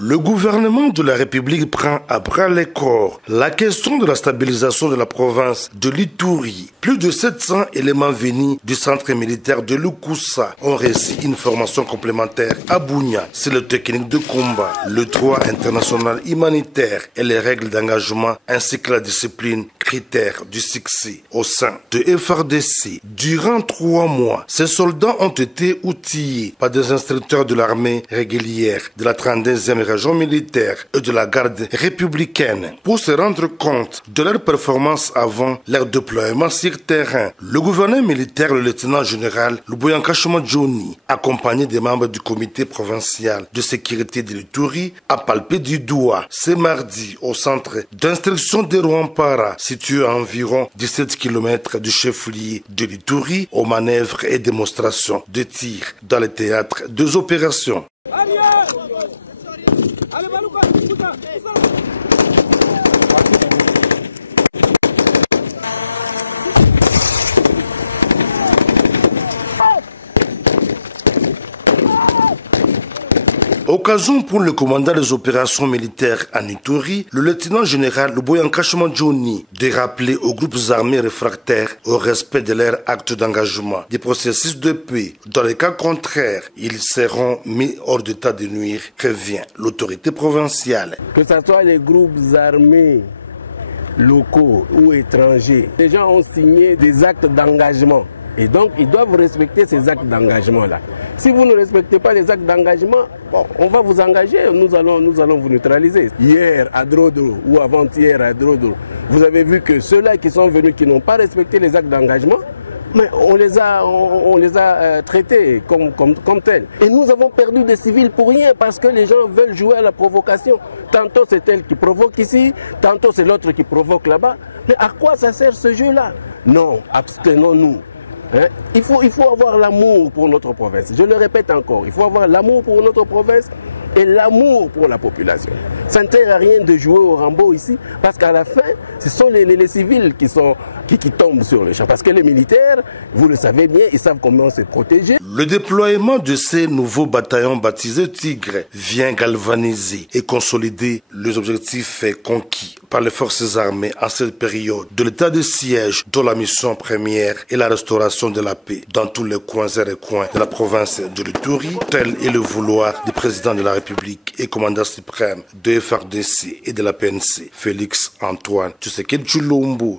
Le gouvernement de la République prend à bras le corps la question de la stabilisation de la province de l'Ituri. Plus de 700 éléments venus du centre militaire de Lukusa ont reçu une formation complémentaire à Bunia sur les techniques de combat, le droit international humanitaire et les règles d'engagement ainsi que la discipline critères du succès au sein de FARDC. Durant 3 mois, ces soldats ont été outillés par des instructeurs de l'armée régulière de la 32e région militaire et de la garde républicaine pour se rendre compte de leur performance avant leur déploiement sur terrain. Le gouverneur militaire, le lieutenant général Luboyanka Johnny, accompagné des membres du comité provincial de sécurité de l'Ituri, a palpé du doigt ce mardi au centre d'instruction de Rwampara, situé à environ 17 km du chef-lieu de l'Ituri, aux manœuvres et démonstrations de tir dans le théâtre des opérations. Occasion pour le commandant des opérations militaires en Ituri, le lieutenant général Luboyanka Johnny, de rappeler aux groupes armés réfractaires au respect de leurs actes d'engagement des processus de paix. Dans les cas contraires, ils seront mis hors d'état de nuire, prévient l'autorité provinciale. Que ce soit les groupes armés locaux ou étrangers, les gens ont signé des actes d'engagement. Et donc, ils doivent respecter ces actes d'engagement-là. Si vous ne respectez pas les actes d'engagement, bon, on va vous engager, nous allons vous neutraliser. Hier à Drodro ou avant-hier à Drodro, vous avez vu que ceux-là qui sont venus, qui n'ont pas respecté les actes d'engagement, mais on les a traités comme tels. Et nous avons perdu des civils pour rien parce que les gens veulent jouer à la provocation. Tantôt c'est elle qui provoque ici, tantôt c'est l'autre qui provoque là-bas. Mais à quoi ça sert ce jeu-là? Non, abstenons-nous. Hein? Il faut avoir l'amour pour notre province. Je le répète encore, il faut avoir l'amour pour notre province et l'amour pour la population. Ça ne sert à rien de jouer au Rambo ici, parce qu'à la fin, ce sont les civils qui tombent sur le champ. Parce que les militaires, vous le savez bien, ils savent comment se protéger. Le déploiement de ces nouveaux bataillons baptisés Tigre vient galvaniser et consolider les objectifs conquis par les forces armées en cette période de l'état de siège, dont la mission première est la restauration de la paix dans tous les coins et recoins de la province de l'Ituri, tel est le vouloir du président de la République et commandant suprême de FARDC et de la PNC, Félix Antoine Tshisekedi Tshilombo.